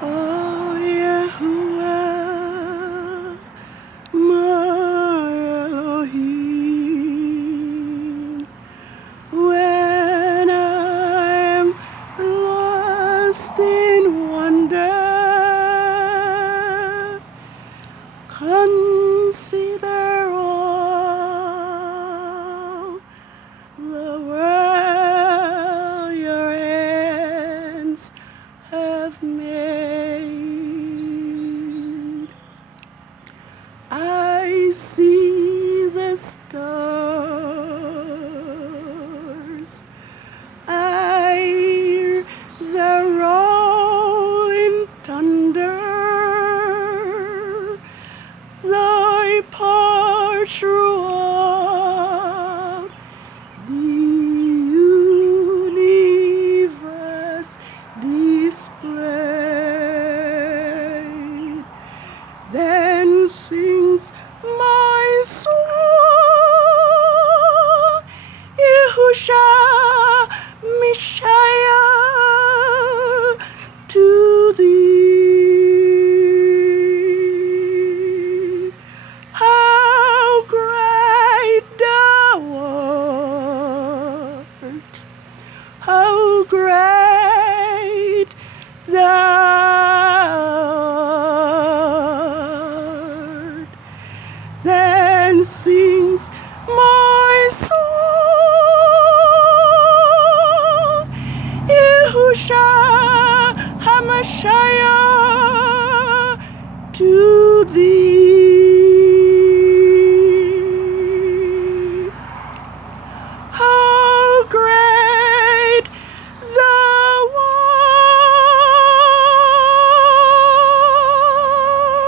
Oh, Yahuwah, my Elohim, when I'm lost in wonder, consider all the world your hands have made. I see the stars, I hear the rolling thunder, thy power throughout the universe displayed. Then sings my soul, Yahusha, Messiah, to thee. How great thou art! How great thou art! Then sings my soul, Yahusha HaMashiach, to thee. How great thou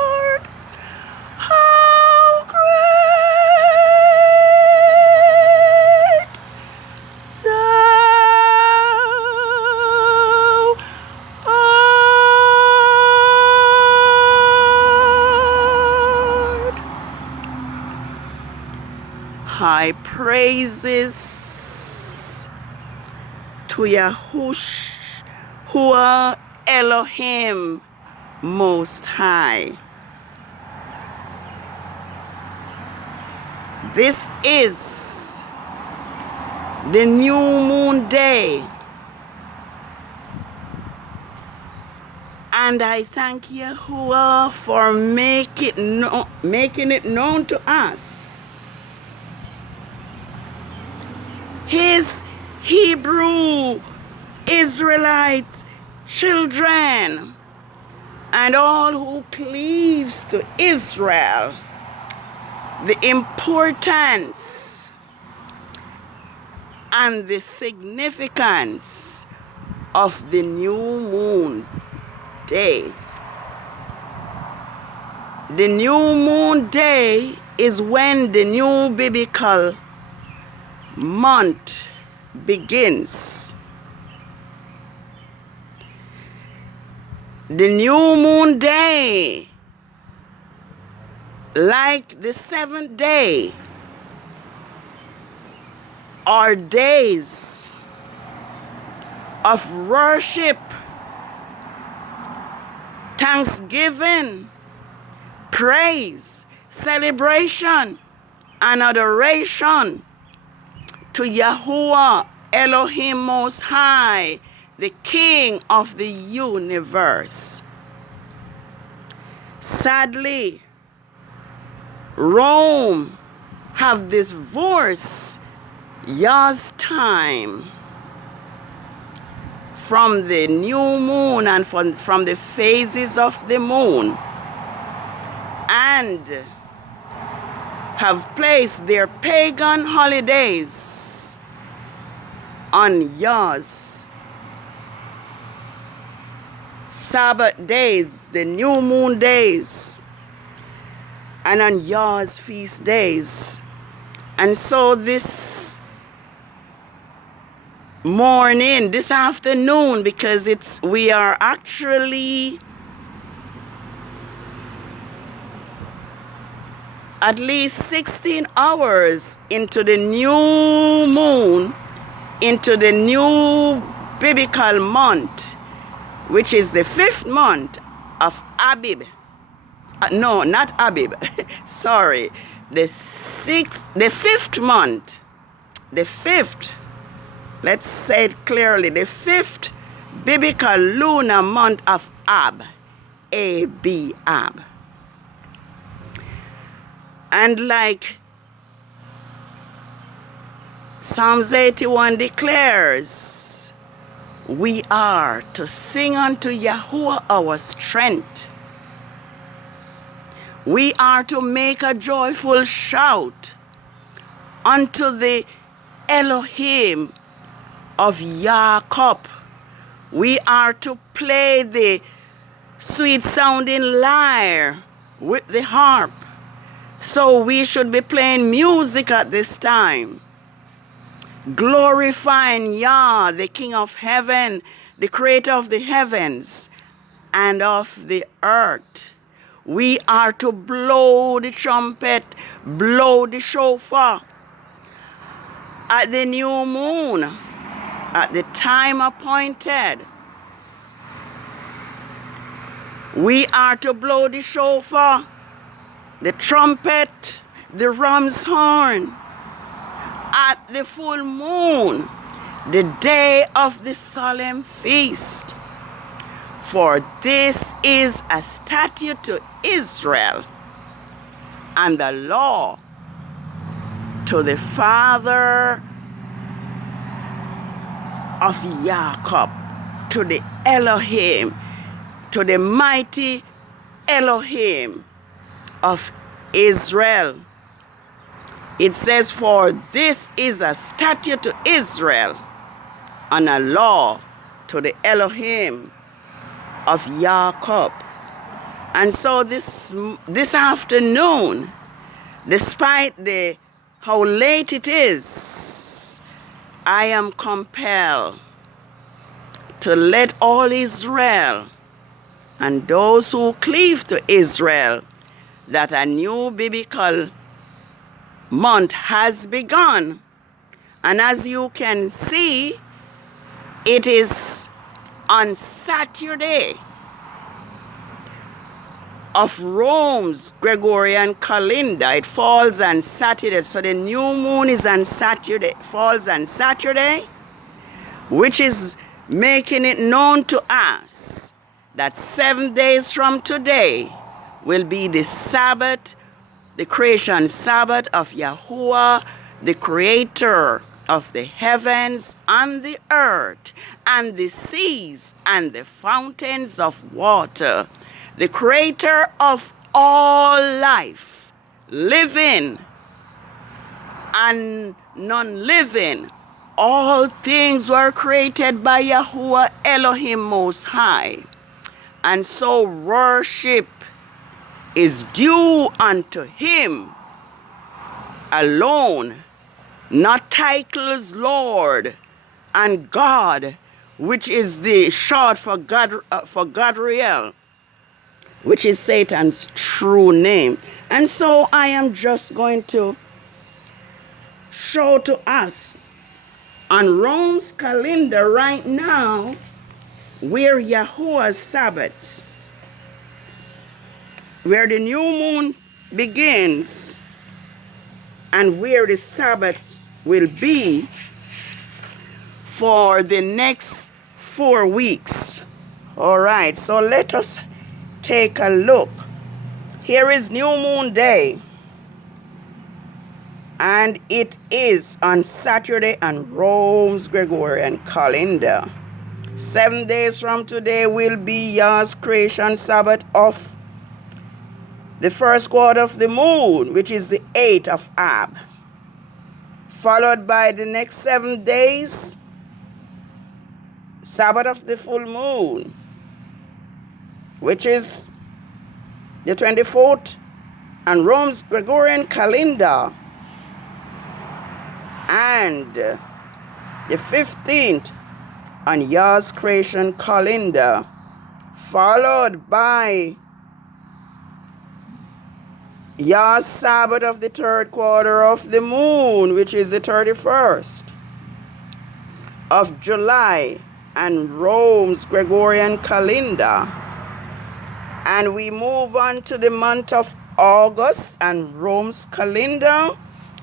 art! How great thou art! High praises to Yahushua Elohim Most High. This is the new moon day, and I thank Yahuwah for making it known to us. His Hebrew Israelite children and all who cleaves to Israel, the importance and the significance of the new moon day. The new moon day is when the new biblical month begins. The new moon day, like the seventh day, are days of worship, thanksgiving, praise, celebration, and adoration to Yahuwah Elohim Most High, the King of the universe. Sadly, Rome have divorced YAH's time from the new moon and from the phases of the moon, and have placed their pagan holidays on YAH's Sabbath days, the new moon days, and on YAH's feast days. And so this morning, this afternoon, because we are actually at least 16 hours into the new moon, into the new biblical month, which is the 5th month of Abib. No, not Abib. Sorry. The 5th month. The 5th. Let's say it clearly. The 5th biblical lunar month of Ab. A-B, Ab. And like Psalms 81 declares, we are to sing unto Yahuwah our strength. We are to make a joyful shout unto the Elohim of Jacob. We are to play the sweet sounding lyre with the harp. So we should be playing music at this time, glorifying Yah, the King of heaven, the creator of the heavens and of the earth. We are to blow the trumpet, blow the shofar at the new moon, at the time appointed. We are to blow the shofar, the trumpet, the ram's horn at the full moon, the day of the solemn feast. For this is a statute to Israel and the law to the father of Jacob, to the Elohim, to the mighty Elohim of Israel. It says, for this is a statute to Israel and a law to the Elohim of Jacob. And so this afternoon, despite how late it is, I am compelled to let all Israel and those who cleave to Israel that a new biblical month has begun. And as you can see, it is on Saturday of Rome's Gregorian calendar. It falls on Saturday. So the new moon is on Saturday, falls on Saturday, which is making it known to us that 7 days from today will be the Sabbath, the creation Sabbath of Yahuwah, the creator of the heavens and the earth and the seas and the fountains of water, the creator of all life, living and non-living. All things were created by Yahuwah Elohim Most High. And so worship is due unto him alone, not titles Lord and God, which is the short for Gadriel, which is Satan's true name. And so I am just going to show to us on Rome's calendar right now where Yahuwah's Sabbath, where the new moon begins and where the Sabbath will be for the next 4 weeks. All right, so let us take a look. Here is New Moon Day, and it is on Saturday on Rome's Gregorian calendar. 7 days from today will be Yah's creation Sabbath of the first quarter of the moon, which is the 8th of Ab, followed by the next 7 days, Sabbath of the full moon, which is the 24th on Rome's Gregorian calendar, and the 15th on Yah's creation calendar, followed by Yah's Sabbath of the third quarter of the moon, which is the 31st of July, and Rome's Gregorian calendar. And we move on to the month of August and Rome's calendar,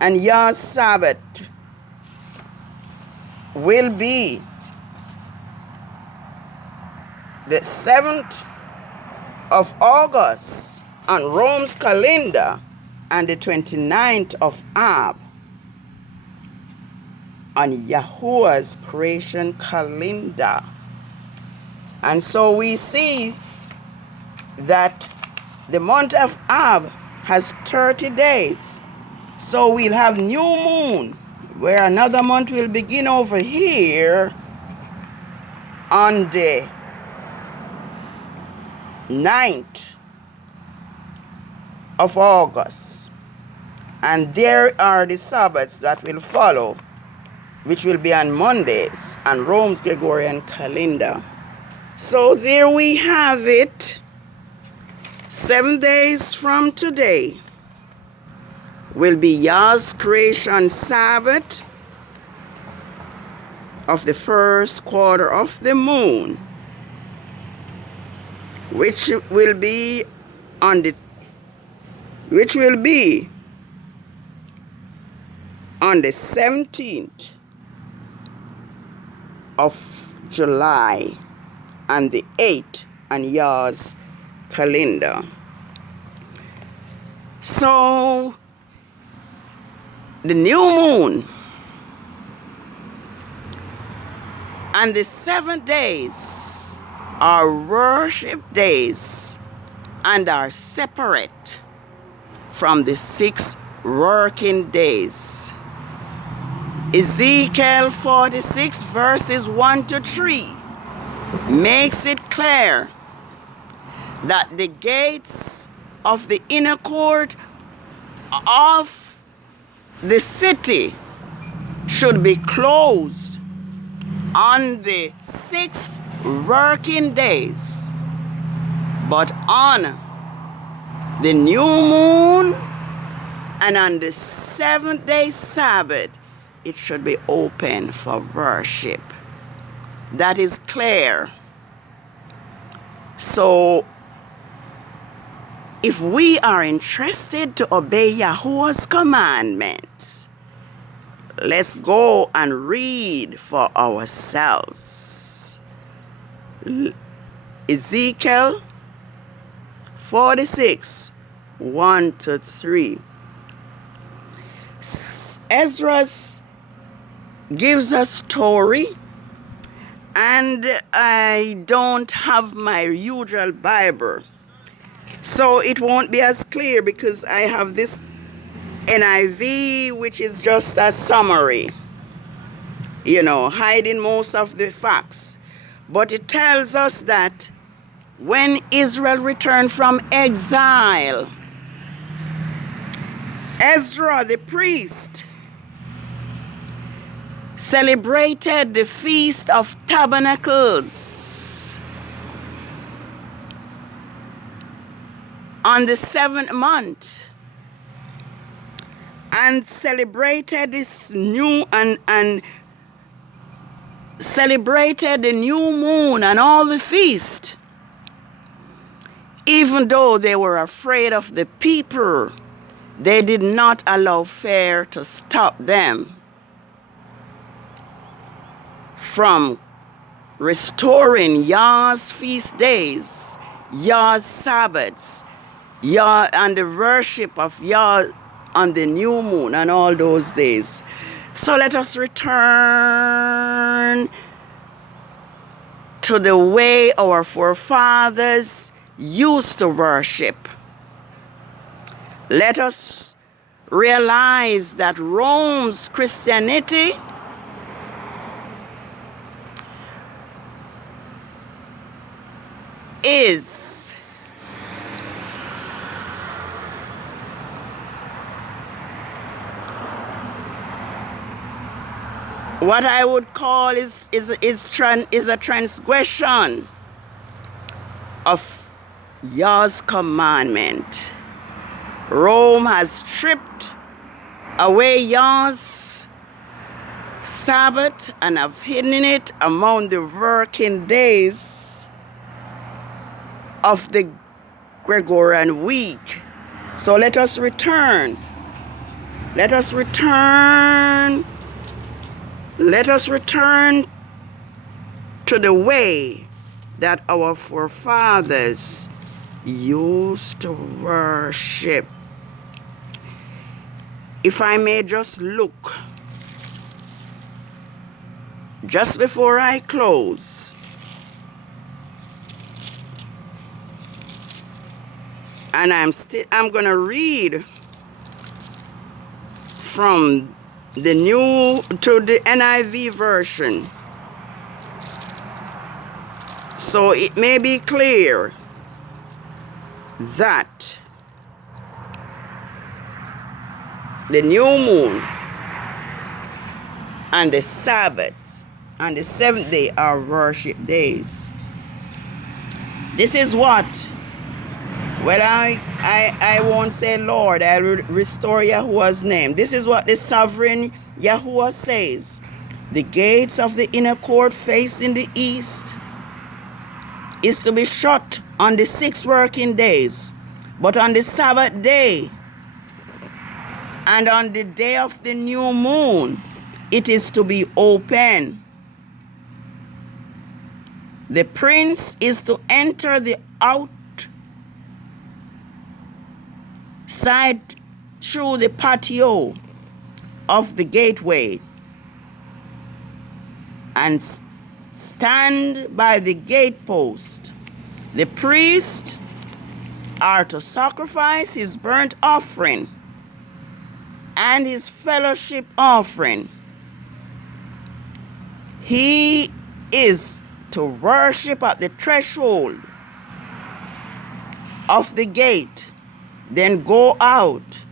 and YAH's Sabbath will be the 7th of August on Rome's calendar and the 29th of Ab on Yahuwah's creation calendar. And so we see that the month of Ab has 30 days. So we'll have new moon, where another month will begin over here on the 9th of August. And there are the Sabbaths that will follow, which will be on Mondays on Rome's Gregorian calendar. So there we have it. 7 days from today will be YAH's creation Sabbath of the first quarter of the moon, which will be on the 17th of July and the 8th on YAH's calendar. So the new moon and the 7 days are worship days and are separate from the 6 working days. Ezekiel 46 verses 1 to 3 makes it clear that the gates of the inner court of the city should be closed on the 6th working days, but on the new moon and on the 7th day Sabbath it should be open for worship. That is clear. So if we are interested to obey Yahuwah's commandments, let's go and read for ourselves. Ezekiel 46, 1 to 3. Ezra gives a story, and I don't have my usual Bible, so it won't be as clear because I have this NIV, which is just a summary, hiding most of the facts. But it tells us that when Israel returned from exile, Ezra the priest celebrated the Feast of Tabernacles on the 7th month, and celebrated this new and celebrated the new moon and all the feast, even though they were afraid of the people. They did not allow fear to stop them from restoring YAH's feast days, YAH's Sabbaths, YAH and the worship of YAH on the new moon and all those days. So let us return to the way our forefathers used to worship. Let us realize that Rome's Christianity is what I would call is a transgression of YAH's commandment. Rome has stripped away YAH's Sabbath and have hidden it among the working days of the Gregorian week. So let us return. Let us return. Let us return to the way that our forefathers used to worship. If I may just look, just before I close, and I'm going to read from the new to the NIV version, so it may be clear that the new moon and the Sabbath and the seventh day are worship days. This is what, well, I won't say Lord, I'll restore Yahuwah's name. This is what the sovereign Yahuwah says. The gates of the inner court facing the east is to be shut on the 6 working days, but on the Sabbath day and on the day of the new moon, it is to be open. The prince is to enter the outside through the patio of the gateway and stand by the gatepost. The priest are to sacrifice his burnt offering and his fellowship offering. He is to worship at the threshold of the gate, then go out.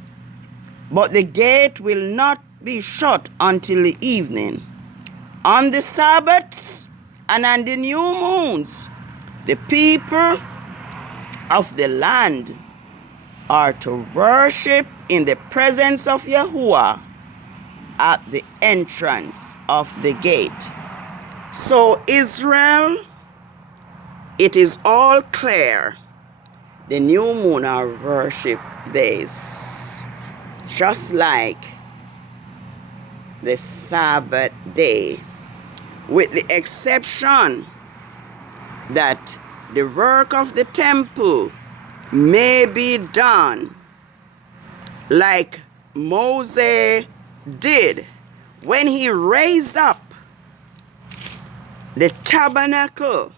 But the gate will not be shut until the evening. On the Sabbaths and on the new moons, the people of the land are to worship in the presence of Yahuwah at the entrance of the gate. So Israel, it is all clear. The new moon are worship days, just like the Sabbath day, with the exception that the work of the temple may be done like Moses did when he raised up the tabernacle.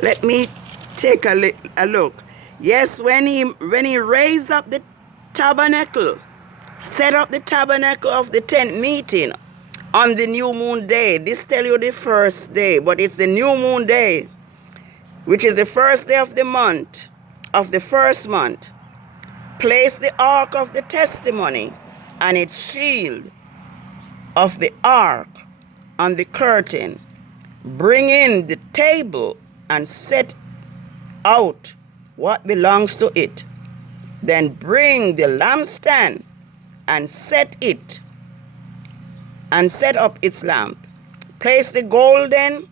Let me take a look. Yes, when he raised up the tabernacle, set up the tabernacle of the tent meeting on the new moon day. This tell you the first day, but it's the new moon day, which is the first day of the month, of the first month. Place the ark of the testimony and its shield of the ark on the curtain. Bring in the table and set out what belongs to it. Then bring the lampstand and set up its lamp. Place the golden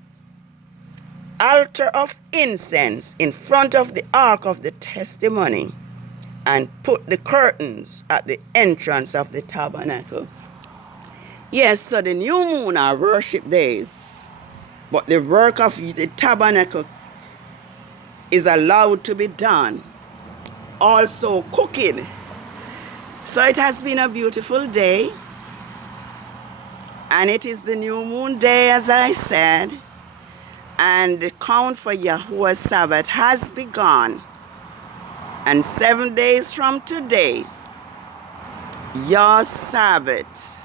altar of incense in front of the ark of the testimony and put the curtains at the entrance of the tabernacle. Yes, so the new moon are worship days, but the work of the tabernacle is allowed to be done. Also cooking. So it has been a beautiful day, and it is the new moon day, as I said, and the count for Yahuwah's Sabbath has begun. And 7 days from today, your Sabbath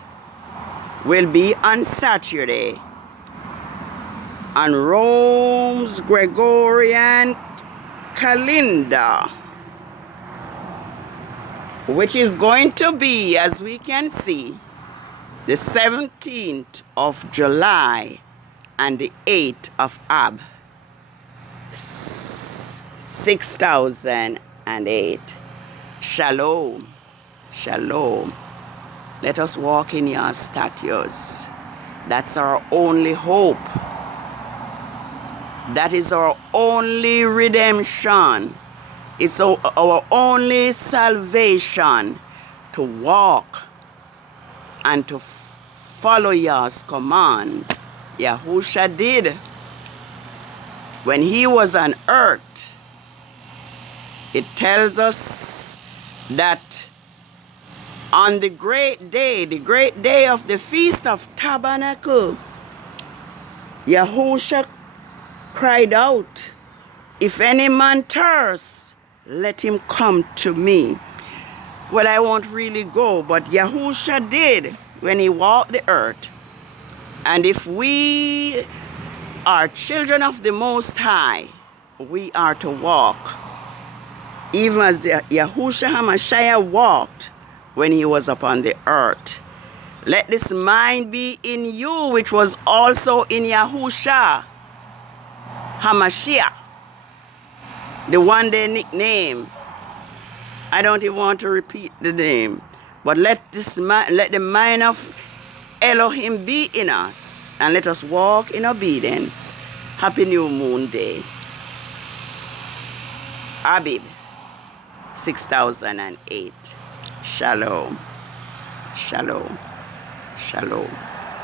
will be on Saturday on Rome's Gregorian calendar, which is going to be, as we can see, the 17th of July and the 8th of Ab, 6008. Shalom. Shalom. Let us walk in your statutes. That's our only hope. That is our only redemption. It's our only salvation, to walk and to follow Yah's command. Yahusha did when he was on earth. It tells us that on the great day of the Feast of Tabernacle, Yahusha cried out, "If any man thirst, let him come to me." Well, I won't really go, but Yahusha did when he walked the earth. And if we are children of the Most High, we are to walk even as Yahusha HaMashiach walked when he was upon the earth. Let this mind be in you, which was also in Yahusha HaMashiach, the one they nickname. I don't even want to repeat the name, but let the mind of Elohim be in us, and let us walk in obedience. Happy New Moon Day. Abib 6008. Shalom. Shalom. Shalom.